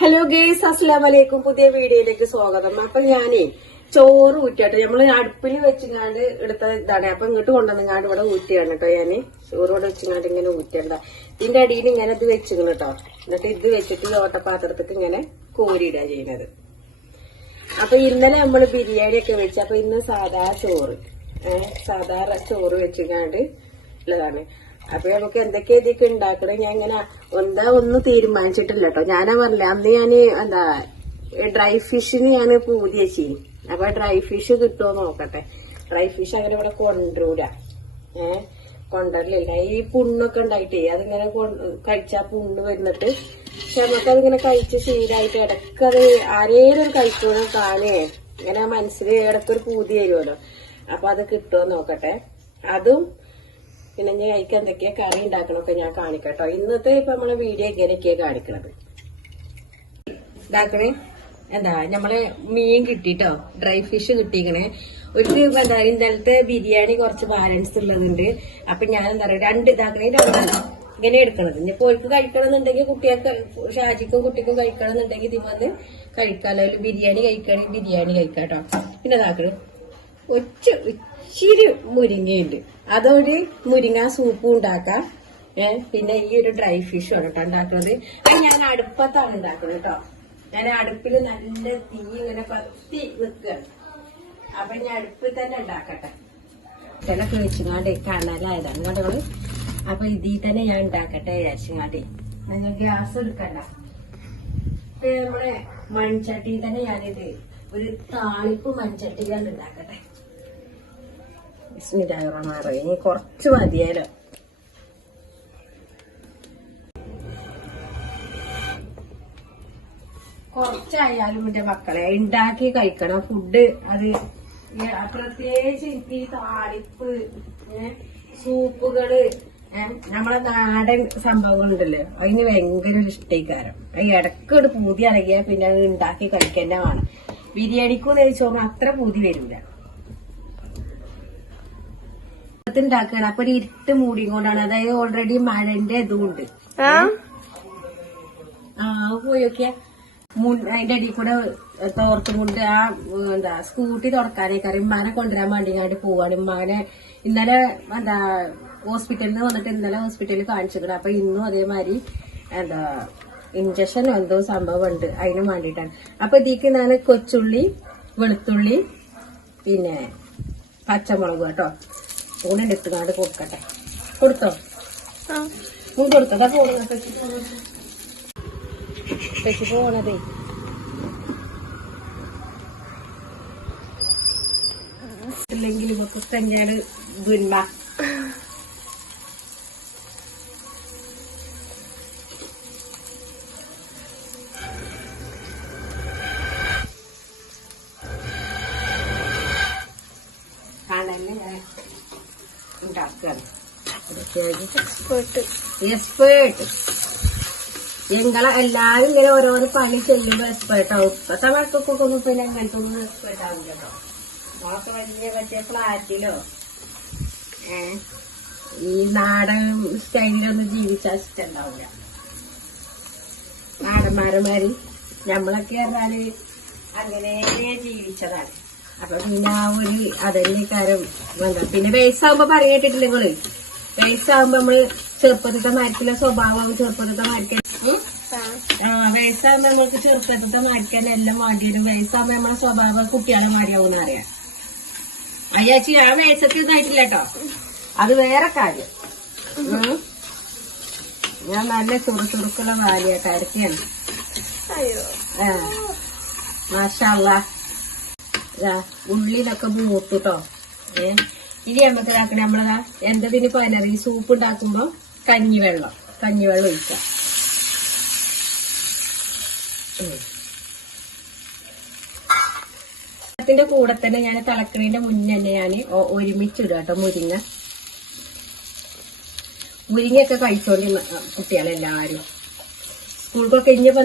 Hello guys, അസ്സലാമലൈക്കും. പുതിയ വീഡിയോയിലേക്ക് സ്വാഗതം. അപ്പൊ ഞാനേ ചോറ് ഊറ്റിയാട്ടെ നമ്മള് അടുപ്പിൽ വെച്ചിങ്ങാണ്ട് എടുത്ത ഇതാണ്. അപ്പൊ ഇങ്ങോട്ട് കൊണ്ടുവന്നിങ്ങാണ്ട് ഇവിടെ ഊറ്റിയാണ് കേട്ടോ. ഞാന് ചോറ് ഇവിടെ വെച്ചിങ്ങാണ്ട് ഇങ്ങനെ ഊറ്റണ്ട. ഇതിന്റെ അടിയിൽ ഇങ്ങനെ ഇത് വെച്ചിങ്ങനെ കേട്ടോ. എന്നിട്ട് ഇത് വെച്ചിട്ട് ഓട്ടപാത്രത്തിക്ക് ഇങ്ങനെ കോരിയിടാ ചെയ്യുന്നത്. അപ്പൊ ഇന്നലെ നമ്മള് ബിരിയാണി ഒക്കെ വെച്ച്, അപ്പൊ ഇന്ന് സാധാ ചോറ് ചോറ് വെച്ചിങ്ങാണ്ട് ഉള്ളതാണ്. അപ്പൊ നമുക്ക് എന്തൊക്കെയാ ഇതൊക്കെ ഉണ്ടാക്കണേ ഞാൻ ഇങ്ങനെ ഒന്നും തീരുമാനിച്ചിട്ടില്ല കേട്ടോ. ഞാനാ പറഞ്ഞില്ല അന്ന് ഞാന് ഡ്രൈ ഫിഷിന് ഞാൻ പൂതി വെച്ചി. അപ്പൊ ഡ്രൈ ഫിഷ് കിട്ടുമോ നോക്കട്ടെ. ഡ്രൈ ഫിഷ് അങ്ങനെ ഇവിടെ കൊണ്ടുവരൂല, കൊണ്ടുവരില്ല. ഈ പുണ്ണൊക്കെ ഉണ്ടായിട്ടേ അതിങ്ങനെ കഴിച്ചാ പുണ്ണ് വരുന്നിട്ട്. പക്ഷെ നമുക്കതിങ്ങനെ കഴിച്ച് ശീലമായിട്ട് ഇടക്കത് ആരേലും കഴിക്കണ കാണേ ഇങ്ങനെ മനസ്സിൽ ഇടക്കൊരു പൂതി വരുമല്ലോ. അപ്പൊ അത് കിട്ടുമോ നോക്കട്ടെ. അതും പിന്നെ ഞാൻ കഴിക്കാൻ എന്തൊക്കെയാ കറി ഉണ്ടാക്കണൊക്കെ ഞാൻ കാണിക്കട്ടോ. ഇന്നത്തെ ഇപ്പൊ നമ്മളെ വീഡിയോ ഇങ്ങനെയൊക്കെയാ കാണിക്കണത്. ഇതാക്കണേ നമ്മളെ മീൻ കിട്ടിട്ടോ, ഡ്രൈ ഫിഷ് കിട്ടിക്കണേ. ഒരു ഇന്നലത്തെ ബിരിയാണി കുറച്ച് ബാലൻസ് ഉള്ളതുണ്ട്. അപ്പൊ ഞാൻ രണ്ട് രണ്ടെണ്ണം ഇങ്ങനെ എടുക്കണത്. ഇനി പോയിക്ക് കഴിക്കണമെന്നുണ്ടെങ്കിൽ കുട്ടികൾക്ക് ഷാജിക്കും കുട്ടിക്കും കഴിക്കണമെന്നുണ്ടെങ്കിൽ ഇതിൽ വന്ന് കഴിക്കാമല്ലോ. ബിരിയാണി കഴിക്കുകയാണെങ്കിൽ ബിരിയാണി കഴിക്കാട്ടോ. പിന്നെ ഇതാക്കണേ ഇച്ചിരി മുരിങ്ങയുണ്ട്, അതോട് മുരിങ്ങ സൂപ്പും ഉണ്ടാക്കാം. പിന്നെ ഈ ഒരു ഡ്രൈ ഫിഷും ആണ് കേട്ടോ ഉണ്ടാക്കുന്നത്. അത് ഞാൻ അടുപ്പത്താണ് ഉണ്ടാക്കുന്നത് കേട്ടോ. ഞാൻ അടുപ്പിൽ നല്ല തീ ഇങ്ങനെ കത്തി നിൽക്കുകയാണ്. അപ്പൊ ഞാൻ അടുപ്പിൽ തന്നെ ഉണ്ടാക്കട്ടെ. ചിലക്ക് വെച്ചിങ്ങാണ്ട് കണലായതാണ് കണ്ടോള്. അപ്പൊ ഇതിൽ തന്നെ ഞാൻ ഉണ്ടാക്കട്ടെ വിചാരിച്ചിങ്ങാണ്ടേ. നിങ്ങൾ ഗ്യാസ് എടുക്കണ്ട. നമ്മളെ മൺചട്ടി തന്നെ ഞാനിത് ഒരു താളിപ്പ് മൺചട്ടി കണ്ട് ഉണ്ടാക്കട്ടെ. ഇനി കുറച്ച് മതിയാലോ. കുറച്ചായാലും എന്റെ മക്കളെ ഉണ്ടാക്കി കഴിക്കണം ഫുഡ്. അത് പ്രത്യേകിച്ച് എനിക്ക് ഈ താളിപ്പ് സൂപ്പുകള് നമ്മളെ നാടൻ സംഭവങ്ങളുണ്ടല്ലോ, അതിന് ഭയങ്കര ഇഷ്ടീകാരം. അത് ഇടയ്ക്കൊരു പൂതി അടങ്ങിയാൽ പിന്നെ അത് ഉണ്ടാക്കി കഴിക്കേണ്ടതാണ്. ബിരിയാണിക്കും നെയ്ച്ചോറും അത്ര പൂതി വരില്ല. ഉണ്ടാക്കണം. അപ്പൊ ഒരു ഇരുട്ട് മൂടിയും കൊണ്ടാണ്. അതായത് ഓൾറെഡി മഴന്റെ ഇതുണ്ട്. പോയൊക്കെ അതിന്റെ അടിയിൽ കൂടെ തോർത്തും കൊണ്ട് സ്കൂട്ടി തുറക്കാനേക്കാരം ഉമ്മാനെ കൊണ്ടുവരാൻ വേണ്ടിങ്ങാണ്ട് പോവാണ്. ഉമ്മാനെ ഇന്നലെ ഹോസ്പിറ്റലിൽ നിന്ന് വന്നിട്ട് ഇന്നലെ ഹോസ്പിറ്റലിൽ കാണിച്ചിട്ടുണ്ട്. അപ്പൊ ഇന്നും അതേമാതിരി ഇഞ്ചക്ഷൻ എന്തോ സംഭവം ഉണ്ട്, അതിന് വേണ്ടിയിട്ടാണ്. അപ്പൊ ഇതിക്ക് ഞാൻ കൊച്ചുള്ളി, വെളുത്തുള്ളി, പിന്നെ പച്ചമുളക് കേട്ടോ ഊണെടുത്തുകാണ്ട് കൊടുക്കട്ടെ. കൊടുത്തോ? കൊടുത്തതാ പോണതേ. ഇല്ലെങ്കിൽ ഇവക്ക് തന്നെയാണ് ദുന്മ. എക്സ്പേർട്ട് ഞങ്ങളെ എല്ലാരും ഇങ്ങനെ ഓരോരോ പണി ചെല്ലുമ്പോ എക്സ്പേർട്ട് ആവും. ഇപ്പത്തെ മക്കൾക്കൊക്കെ ഒന്നും പിന്നെ അങ്ങനത്തെ ഒന്നും എക്സ്പേർട്ട് ആവില്ല കേട്ടോ. നമ്മളൊക്കെ വലിയ മറ്റേ ഫ്ലാറ്റിലോ ഈ നാടൻ സ്റ്റൈലിലൊന്നും ജീവിച്ചാൽ ഇഷ്ടണ്ടാവില്ല. നാടന്മാരന്മാര് നമ്മളൊക്കെ പറഞ്ഞാല് അങ്ങനെ ജീവിച്ചതാണ്. അപ്പൊ പിന്നെ ആ ഒരു അതന്നെ കാര്യം പിന്നെ വയസ്സാകുമ്പോ പറയേട്ടിട്ടില്ല നിങ്ങള്. വയസ്സാകുമ്പോ നമ്മള് ചെറുപ്പത്തെ മരിക്കില്ല സ്വഭാവം ചെറുപ്പത്തെ മരിക്കാൻ. വയസ്സാകുമ്പോ നമ്മൾക്ക് ചെറുപ്പത്തെ മരിക്കാൻ എല്ലാം വേണ്ടിവരും. വയസ്സാകുമ്പോ നമ്മളെ സ്വഭാവം കുട്ടികളെ മാറിയാവുന്ന അറിയാം. അയ്യാച്ചി ആ വയസ്സത്തിൽ ഒന്നായിട്ടില്ല കേട്ടോ, അത് വേറെ കാര്യം. ഞാൻ നല്ല ചുറുക്കുള്ള ഭാര്യയായിട്ട് അരക്കാണ്. മാഷാ അല്ലാഹ്. ഉള്ളിലൊക്കെ മൂത്തുട്ടോ. ഇനി നമുക്ക് ഇതാക്കണേ നമ്മളതാ എന്തതിന് പനറി സൂപ്പ് ഉണ്ടാക്കുമ്പോ കഞ്ഞിവെള്ളം ഒഴിക്കാം. ത്തിന്റെ കൂടെ തന്നെ ഞാൻ തിളക്കണതിന്റെ മുന്നേ തന്നെ ഞാൻ ഒരുമിച്ചിടുക കേട്ടോ. മുരിങ്ങയൊക്കെ കഴിച്ചോണ്ട് കുട്ടികളെല്ലാരും സ്കൂൾക്കൊക്കെ ഇനിയിപ്പോ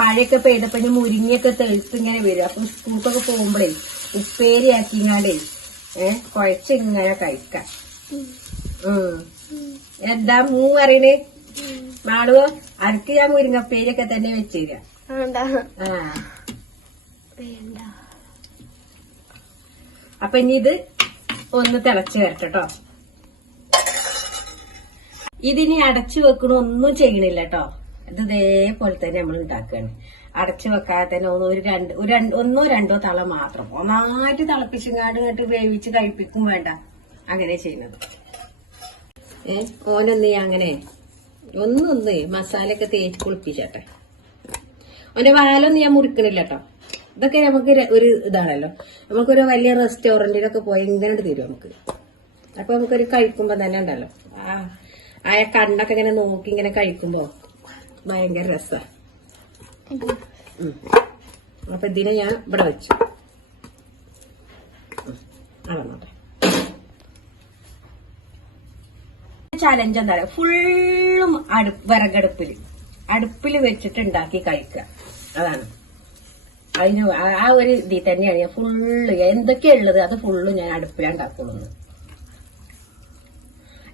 മഴയൊക്കെ പെയ്തപ്പോ മുരിങ്ങയൊക്കെ തെളിച്ച് ഇങ്ങനെ വരും. അപ്പൊ സ്കൂൾക്കൊക്കെ പോകുമ്പോഴേ ഉപ്പേരിയാക്കിങ്ങാണ്ടേ കുഴച്ചിങ്ങനെ കഴിക്കാം. എന്താ പറയണേ മാളുവോ? അനക്ക് ഞാൻ മുരിങ്ങപ്പേരിയൊക്കെ തന്നെ വെച്ചുതരാം. അപ്പൊ ഇനി ഇത് ഒന്ന് തിളച്ച് വരട്ടോ. ഇതിനി അടച്ചു വെക്കണ ഒന്നും ചെയ്യണില്ല കേട്ടോ. ഇത് ഇതേപോലെ തന്നെ നമ്മൾ ഉണ്ടാക്കുകയാണ്. അടച്ചു വെക്കാതെ തന്നെ ഒന്നോ രണ്ടോ തള മാത്രം ഒന്നായിട്ട് തിളപ്പിച്ചങ്ങാണ്ട് ഇങ്ങോട്ട് വേവിച്ച് കഴിപ്പിക്കും വേണ്ട. അങ്ങനെ ചെയ്യുന്നത്. ഓനൊന്ന് അങ്ങനെ ഒന്നൊന്ന് മസാലയൊക്കെ തേച്ച് കുളിപ്പിച്ചട്ടെ. ഓന്റെ വാലൊന്നും ഞാൻ മുറിക്കണില്ല കേട്ടോ. ഇതൊക്കെ നമുക്ക് ഒരു ഇതാണല്ലോ. നമുക്കൊരു വലിയ റെസ്റ്റോറന്റിലൊക്കെ പോയി ഇങ്ങനെ തരും നമുക്ക്. അപ്പൊ നമുക്കൊരു കഴിക്കുമ്പോ തന്നെ ഉണ്ടല്ലോ ആ കണ്ണൊക്കെ ഇങ്ങനെ നോക്കി ഇങ്ങനെ കഴിക്കുമ്പോ ഭയങ്കര രസമാണ്. അപ്പൊ ഇതിനെ ഞാൻ ഇവിടെ വെച്ചു. വന്നോട്ടെ. ചാലഞ്ച് എന്താ പറയുക, ഫുള്ളും അടുപ്പിൽ വെച്ചിട്ട് ഉണ്ടാക്കി കഴിക്കുക. അതാണ് അതിന് ആ ഒരു ഇതിൽ തന്നെയാണ് ഞാൻ ഫുള്ള് എന്തൊക്കെയാ ഉള്ളത് അത് ഫുള്ള് ഞാൻ അടുപ്പിലുണ്ടാക്കുള്ളൂ.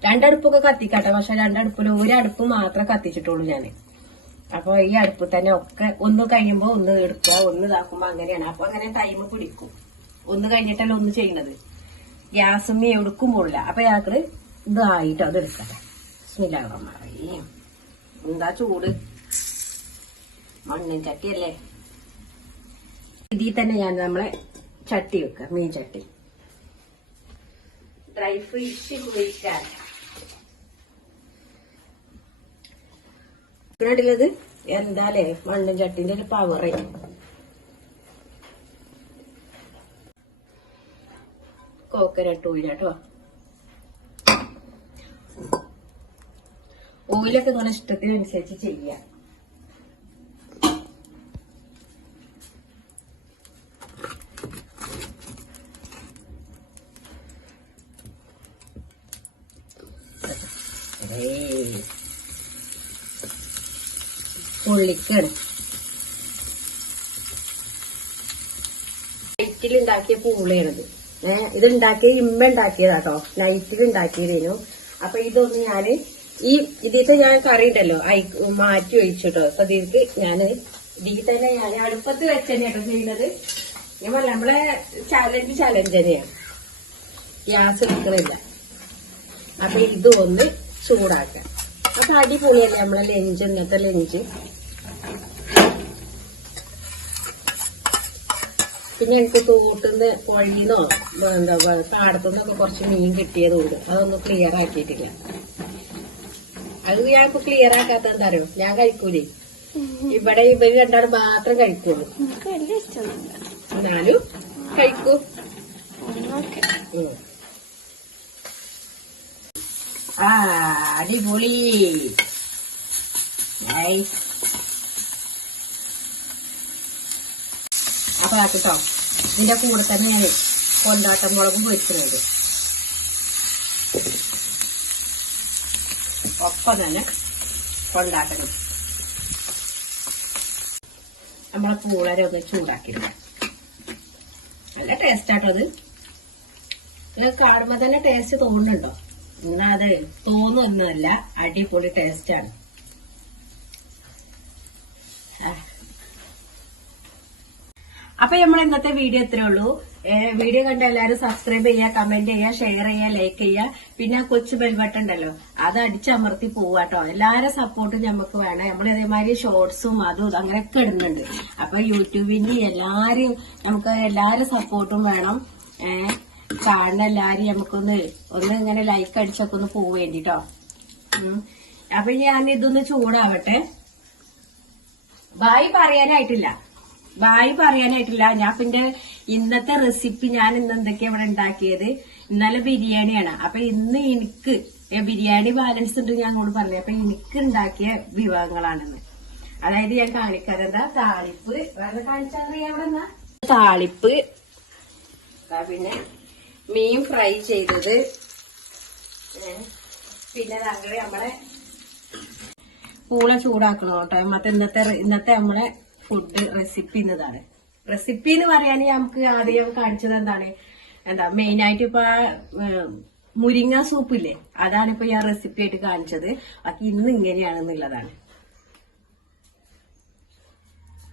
രണ്ടടുപ്പൊക്കെ കത്തിക്കാട്ടെ, പക്ഷെ രണ്ടടുപ്പിൽ ഒരടുപ്പ് മാത്രമേ കത്തിച്ചിട്ടുള്ളൂ ഞാൻ. അപ്പൊ ഈ അടുപ്പിൽ തന്നെ ഒക്കെ ഒന്ന് കഴിയുമ്പോ ഒന്ന് എടുക്കുക, ഒന്ന് ഇതാക്കുമ്പോ അങ്ങനെയാണ്. അപ്പൊ അങ്ങനെ ടൈം പിടിക്കും. ഒന്ന് കഴിഞ്ഞിട്ടല്ല ഒന്ന് ചെയ്യണത്. ഗ്യാസും എടുക്കുമ്പോഴില്ല. അപ്പൊ ഞങ്ങൾക്ക് ഇതായിട്ടോ അത് എടുക്കട്ടെ. സ്മില്ലാകമാറേ എന്താ ചൂട്, മണ്ണും ചട്ടിയല്ലേ. ഇതിൽ തന്നെ ഞാൻ നമ്മളെ ചട്ടി വെക്കുക, മീൻ ചട്ടി. ഡ്രൈ ഫിഷ് കുഴിക്കാൻ ിലത് എന്താലേ മണ്ണും ചട്ടിന്റെ ഒരു പവറേ. കോക്കനട്ട് ഓയിലാട്ടോ. ഓയിലൊക്കെ നിങ്ങളുടെ ഇഷ്ടത്തിനനുസരിച്ച് ചെയ്യാം. പൊള്ളിക്കാണ്. നൈറ്റിലുണ്ടാക്കിയ പൂളയാണിത്. ഇത് ഉണ്ടാക്കിയ ഇമ്മ ഉണ്ടാക്കിയതാട്ടോ. നൈറ്റിലുണ്ടാക്കിയതേനു. അപ്പൊ ഇതൊന്ന് ഞാന് ഇതിത്തെ ഞാൻ കറി ഉണ്ടല്ലോ മാറ്റി ഒഴിച്ചിട്ടോ. അപ്പൊ ഇതിക്ക് ഞാന് ഇതിൽ തന്നെ ഞാൻ അടുപ്പത്ത് വെച്ചതന്നെയാട്ടോ ചെയ്യുന്നത്. ഞാൻ പറഞ്ഞ നമ്മളെ ചലഞ്ച് തന്നെയാണ്. ഗ്യാസ് എടുക്കണില്ല. അപ്പൊ ഇത് ഒന്ന് ചൂടാക്കാം. അപ്പൊ അടിപൊളിയല്ലേ നമ്മളെ ലഞ്ച്, ഇന്നത്തെ ലഞ്ച്. പിന്നെ എനിക്ക് തോട്ടുന്ന വഴിന്നോ എന്താ പാടത്തുനിന്നൊക്കെ കുറച്ച് മീൻ കിട്ടിയതുകൊണ്ട് അതൊന്നും ക്ലിയർ ആക്കിയിട്ടില്ല. അത് ഞാൻ ഇപ്പൊ ക്ലിയർ ആക്കാത്ത എന്താ അറിയോ, ഞാൻ കഴിക്കൂലേ. ഇവിടെ ഇവര് രണ്ടാളും മാത്രം കഴിക്കുള്ളൂ. എന്നാലും കഴിക്കൂ. അടിപൊളി. അപ്പൊ ആക്കിട്ടോ ഇതിന്റെ കൂടെ തന്നെ ഞാൻ കൊണ്ടാട്ടം മുളകും പൊരിക്കുന്നത്. ഒപ്പം തന്നെ കൊണ്ടാട്ടണം. നമ്മളെ പൂളരെ ഒന്ന് ചൂടാക്കിയില്ല. നല്ല ടേസ്റ്റ് ആട്ടോ അത്. കാണുമ്പോ തന്നെ ടേസ്റ്റ് തോന്നുന്നുണ്ടോ? എന്നാ അത് തോന്നുന്നല്ല, അടിപൊളി ടേസ്റ്റാണ്. അപ്പൊ നമ്മൾ ഇന്നത്തെ വീഡിയോ ഇത്രേ ഉള്ളൂ. വീഡിയോ കണ്ട എല്ലാവരും സബ്സ്ക്രൈബ് ചെയ്യുക, കമന്റ് ചെയ്യുക, ഷെയർ ചെയ്യുക, ലൈക്ക് ചെയ്യുക. പിന്നെ കൊച്ചു ബെൽ ബട്ടൺ ഉണ്ടല്ലോ അത് അടിച്ചമർത്തി പോവാട്ടോ. എല്ലാരും സപ്പോർട്ടും നമുക്ക് വേണം. നമ്മൾ ഇതേമാതിരി ഷോർട്സും അതും അങ്ങനെയൊക്കെ ഇടുന്നുണ്ട്. അപ്പൊ യൂട്യൂബിന്റെ എല്ലാരും സപ്പോർട്ടും വേണം. കാണുന്ന എല്ലാരും നമുക്കൊന്ന് ഇങ്ങനെ ലൈക്ക് അടിച്ചൊക്കെ ഒന്ന് പോവേണ്ടിട്ടോ. അപ്പൊ ഞാൻ ഇതൊന്ന് ചൂടാവട്ടെ. ബായ് പറയാനായിട്ടില്ല. ഞാൻ പിന്നെ ഇന്നത്തെ റെസിപ്പി ഞാൻ ഇന്ന് എന്തൊക്കെയാ ഇവിടെ ഉണ്ടാക്കിയത്. ഇന്നലെ ബിരിയാണിയാണ്. അപ്പൊ ഇന്ന് എനിക്ക് ബിരിയാണി ബാലൻസ് ഉണ്ട് ഞാൻ അങ്ങോട്ട് പറഞ്ഞു. അപ്പൊ എനിക്ക് ഉണ്ടാക്കിയ വിഭവങ്ങളാണെന്ന്. അതായത് ഞാൻ കാണിക്കാറ് എന്താ താളിപ്പ് വേറെ കാണിച്ചറിയാം. അവിടെ എന്നാ താളിപ്പ്, പിന്നെ മീൻ ഫ്രൈ ചെയ്തത്, പിന്നെ നമ്മളെ പൂള ചൂടാക്കണം കേട്ടോ. ഇന്നത്തെ നമ്മളെ ഫുഡ് റെസിപ്പി എന്നതാണ്. റെസിപ്പി എന്ന് പറയാൻ നമുക്ക് ആദ്യം കാണിച്ചത് എന്താ മെയിനായിട്ട് ഇപ്പൊ മുരിങ്ങ സൂപ്പില്ലേ, അതാണ് ഇപ്പൊ ഞാൻ റെസിപ്പി ആയിട്ട് കാണിച്ചത്. ബാക്കി ഇന്ന് ഇങ്ങനെയാണെന്നുള്ളതാണ്.